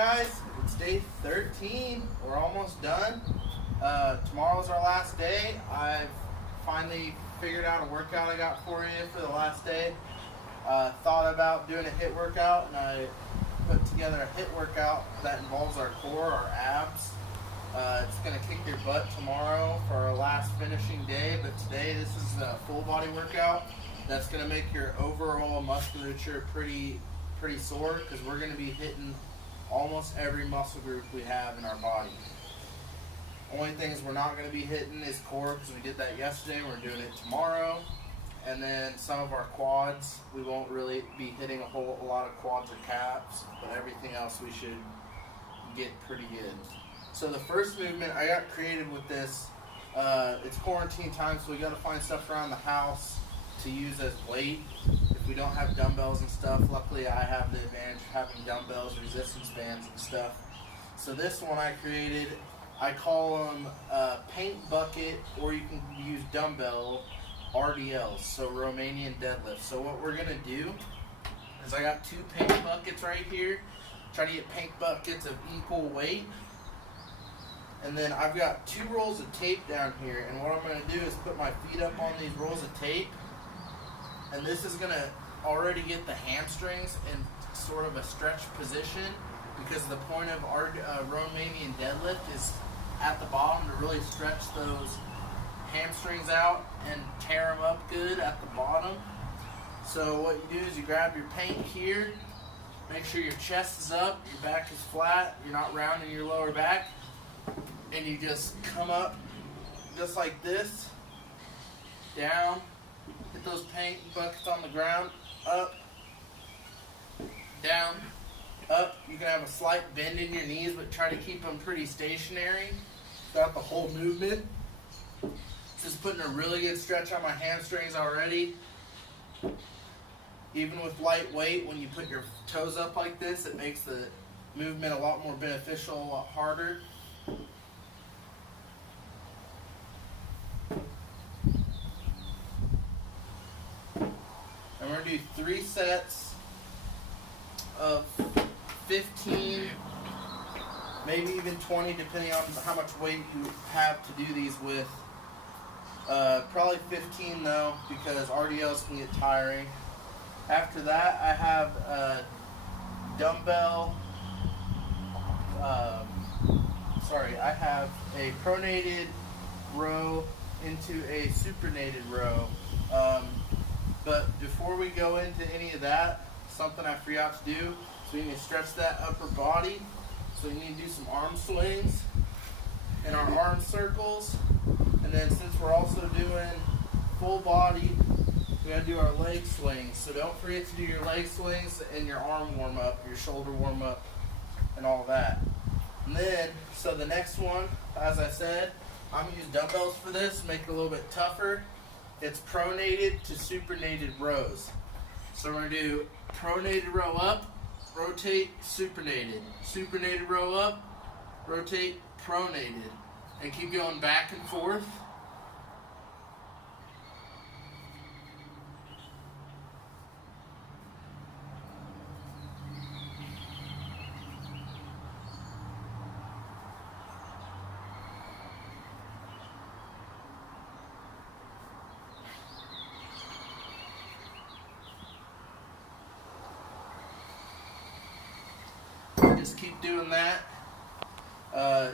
Guys, it's day 13. We're almost done. Tomorrow's our last day. I've finally figured out a workout I got for you for the last day. Thought about doing a HIIT workout, and I put together a HIIT workout that involves our core, our abs. It's going to kick your butt tomorrow for our last finishing day, but today this is a full body workout that's going to make your overall musculature pretty sore, because we're going to be hitting almost every muscle group we have in our body. Only things we're not going to be hitting is core, because we did that yesterday. We're doing it tomorrow. And then some of our quads, we won't really be hitting a lot of quads or calves, but everything else we should get pretty good. So the first movement, I got creative with this. It's quarantine time, so we got to find stuff around the house to use as weight. If we don't have dumbbells and stuff, luckily I have the advantage of having dumbbells, resistance bands and stuff. So this one I created, I call them paint bucket, or you can use dumbbell RDLs, so Romanian deadlift. So what we're gonna do is I got two paint buckets right here. Try to get paint buckets of equal weight. And then I've got two rolls of tape down here, and what I'm gonna do is put my feet up on these rolls of tape. And this is going to already get the hamstrings in sort of a stretch position, because the point of our Romanian deadlift is at the bottom to really stretch those hamstrings out and tear them up good at the bottom. So what you do is you grab your paint here, make sure your chest is up, your back is flat, you're not rounding your lower back, and you just come up just like this, down. Hit those paint buckets on the ground, up, down, up. You can have a slight bend in your knees, but try to keep them pretty stationary throughout the whole movement. Just putting a really good stretch on my hamstrings already. Even with light weight, when you put your toes up like this, it makes the movement a lot more beneficial, a lot harder. We're going to do 3 sets of 15, maybe even 20, depending on how much weight you have to do these with. Probably 15 though, because RDLs can get tiring. After that, I have a dumbbell, I have a pronated row into a supinated row. But before we go into any of that, something I forgot to do, so we need to stretch that upper body. So we need to do some arm swings and our arm circles. And then since we're also doing full body, we gotta do our leg swings. So don't forget to do your leg swings and your arm warm up, your shoulder warm up, and all that. And then, so the next one, as I said, I'm gonna use dumbbells for this, make it a little bit tougher. It's pronated to supinated rows. So we're going to do pronated row up, rotate, supinated. Supinated row up, rotate, pronated. And keep going back and forth. Just keep doing that.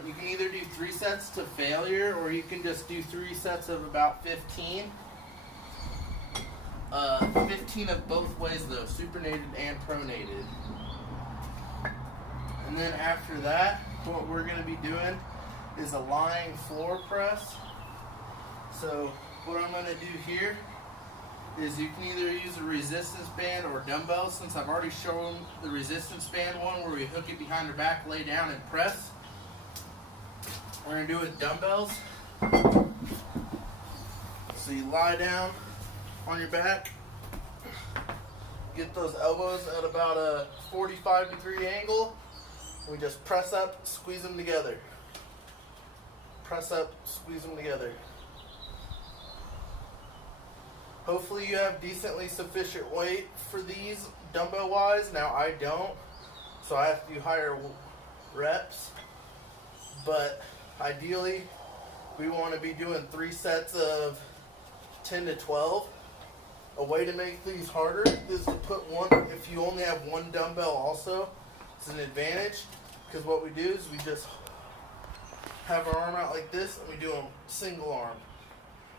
You can either do 3 sets to failure, or you can just do 3 sets of about 15. 15 of both ways though, supinated and pronated. And then after that, what we're going to be doing is a lying floor press. So what I'm going to do here is you can either use a resistance band or dumbbells. Since I've already shown the resistance band one where we hook it behind our back, lay down and press, we're going to do it with dumbbells. So you lie down on your back, get those elbows at about a 45-degree angle, and we just press up, squeeze them together. Press up, squeeze them together. Hopefully you have decently sufficient weight for these dumbbell wise. Now I don't, so I have to do higher reps, but ideally we want to be doing 3 sets of 10 to 12. A way to make these harder is to put one, if you only have one dumbbell also, it's an advantage, because what we do is we just have our arm out like this and we do a single arm.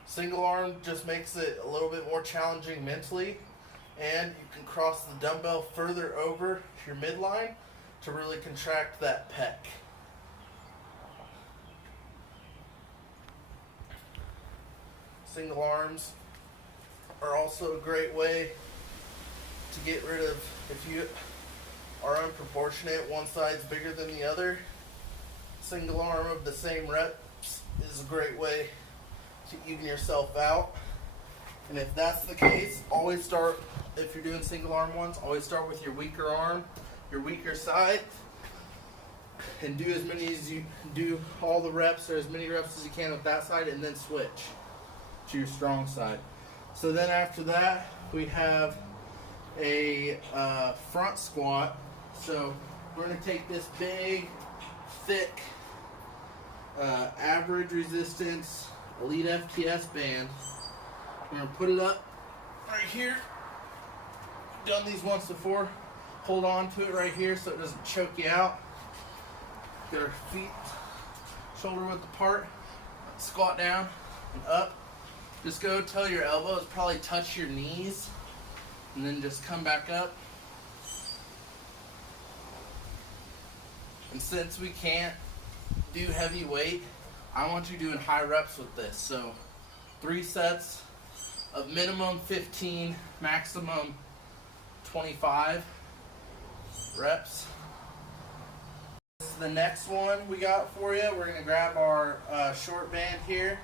Single arm just makes it a little bit more challenging mentally, and you can cross the dumbbell further over your midline to really contract that pec. Single arms are also a great way to get rid of, if you are unproportionate, one side's bigger than the other, single arm of the same reps is a great way to even yourself out. And if that's the case, always start, if you're doing single arm ones, always start with your weaker arm, your weaker side, and do as many as you do, all the reps or as many reps as you can with that side, and then switch to your strong side. So then after that, we have a front squat. So we're going to take this big, thick, average resistance Elite FTS band. We're going to put it up right here. Done these once before. Hold on to it right here so it doesn't choke you out. Get our feet shoulder width apart. Squat down and up. Just go till your elbows probably touch your knees, and then just come back up. And since we can't do heavy weight, I want you doing high reps with this. So 3 sets of minimum 15, maximum 25 reps. The next one we got for you, we're going to grab our short band here,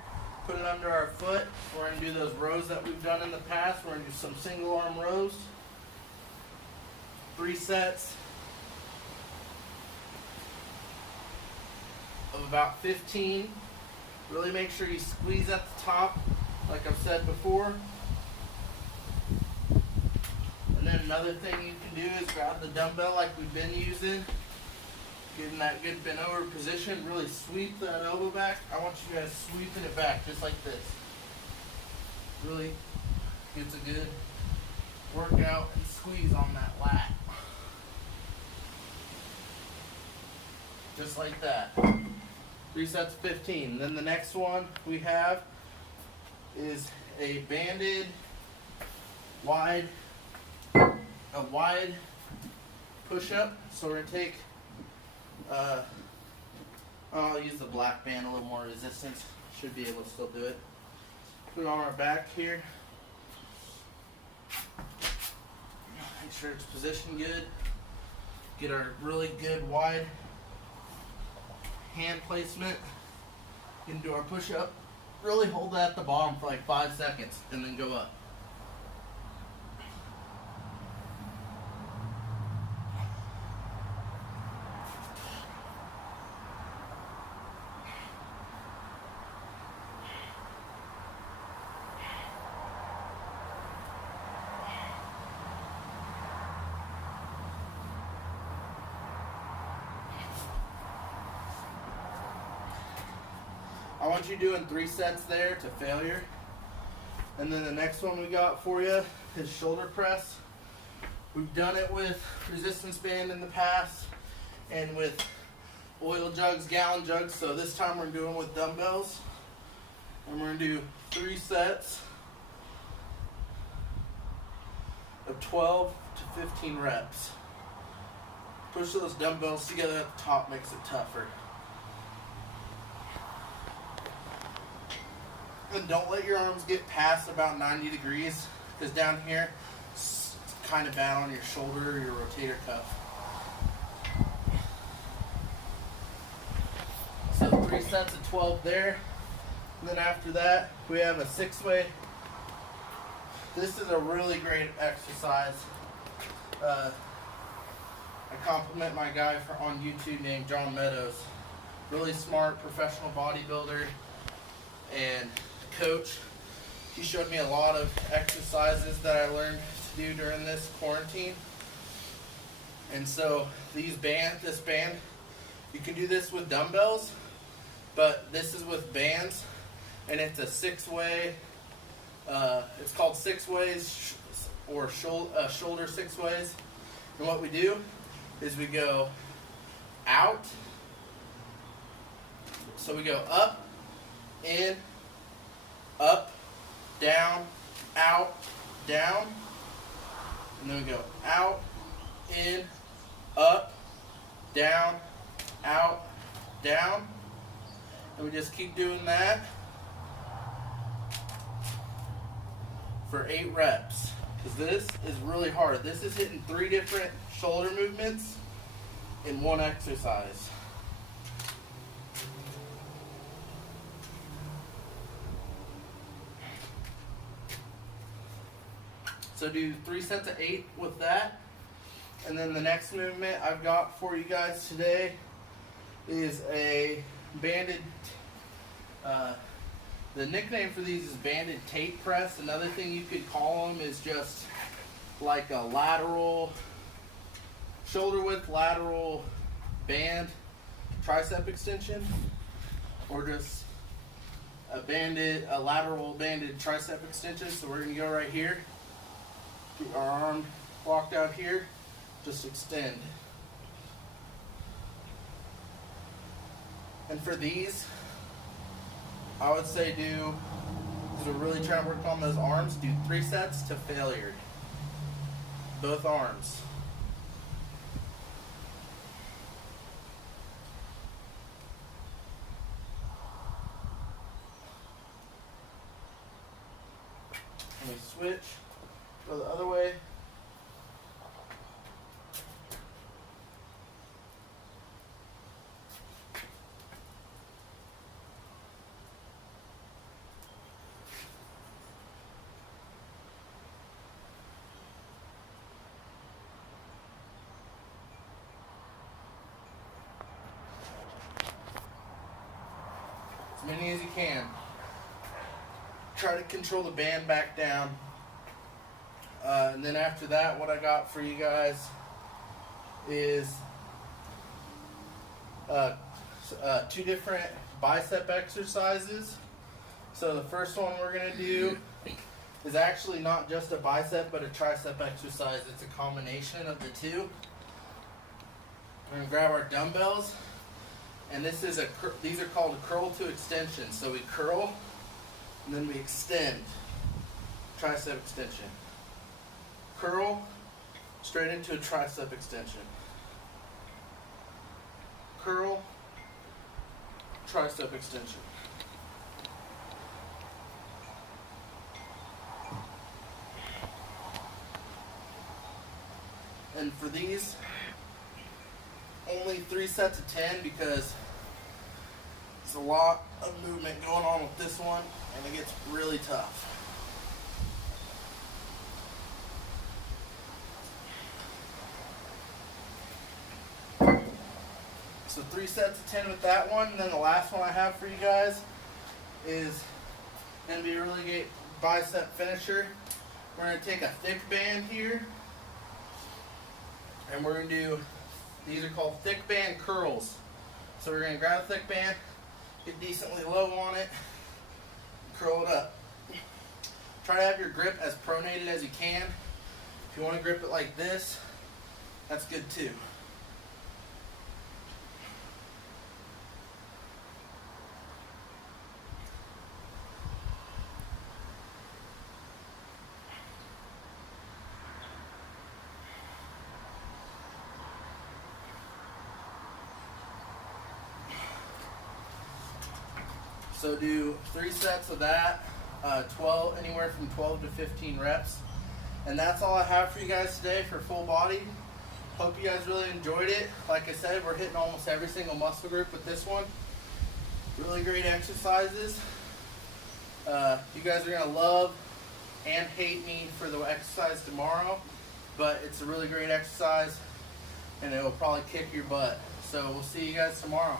put it under our foot. We're going to do those rows that we've done in the past. We're going to do some single arm rows. 3 sets of about 15. Really make sure you squeeze at the top, like I've said before. And then another thing you can do is grab the dumbbell like we've been using. Get in that good bent over position. Really sweep that elbow back. I want you guys sweeping it back just like this. Really gets a good workout and squeeze on that lat. Just like that. 3 sets of 15. Then the next one we have is a banded wide push-up. So we're going to take I'll use the black band, a little more resistance. Should be able to still do it. Put it on our back here. Make sure it's positioned good. Get our really good wide hand placement into our push-up. Really hold that at the bottom for like 5 seconds and then go up. I want you doing 3 sets there to failure. And then the next one we got for you is shoulder press. We've done it with resistance band in the past and with oil jugs, gallon jugs. So this time we're doing with dumbbells. And we're going to do 3 sets of 12 to 15 reps. Push those dumbbells together at the top, makes it tougher. And don't let your arms get past about 90 degrees, because down here it's kind of bad on your shoulder or your rotator cuff. So 3 sets of 12 there. And then after that, we have a 6-way. This is a really great exercise. I compliment my guy on YouTube named John Meadows. Really smart professional bodybuilder and coach. He showed me a lot of exercises that I learned to do during this quarantine. And so this band You can do this with dumbbells, but this is with bands, and it's a 6-way. It's called 6 ways or shoulder 6 ways. And what we do is we go out. So we go up, in, up, down, out, down. And then we go out, in, up, down, out, down. And we just keep doing that for 8 reps. Because this is really hard. This is hitting 3 different shoulder movements in one exercise. So do 3 sets of 8 with that. And then the next movement I've got for you guys today is a banded, the nickname for these is banded tape press. Another thing you could call them is just like a lateral, shoulder width lateral band tricep extension, or just a lateral banded tricep extension. So we're gonna go right here, keep our arm locked out here, just extend. And for these, I would say because we're really trying to work on those arms, do 3 sets to failure. Both arms. And we switch, go the other way. As many as you can. Try to control the band back down. And then after that, what I got for you guys is 2 different bicep exercises. So the first one we're going to do is actually not just a bicep, but a tricep exercise. It's a combination of the 2. We're going to grab our dumbbells. And these are called a curl to extension. So we curl, and then we extend. Tricep extension. Curl, straight into a tricep extension. Curl, tricep extension. And for these, only 3 sets of 10 because it's a lot of movement going on with this one, and it gets really tough. So 3 sets of 10 with that one, and then the last one I have for you guys is going to be a really great bicep finisher. We're going to take a thick band here, and we're going to do, these are called thick band curls. So we're going to grab a thick band, get decently low on it, curl it up. Try to have your grip as pronated as you can. If you want to grip it like this, that's good too. So do 3 sets of that, 12, anywhere from 12 to 15 reps. And that's all I have for you guys today for full body. Hope you guys really enjoyed it. Like I said, we're hitting almost every single muscle group with this one. Really great exercises. You guys are gonna love and hate me for the exercise tomorrow, but it's a really great exercise and it will probably kick your butt. So we'll see you guys tomorrow.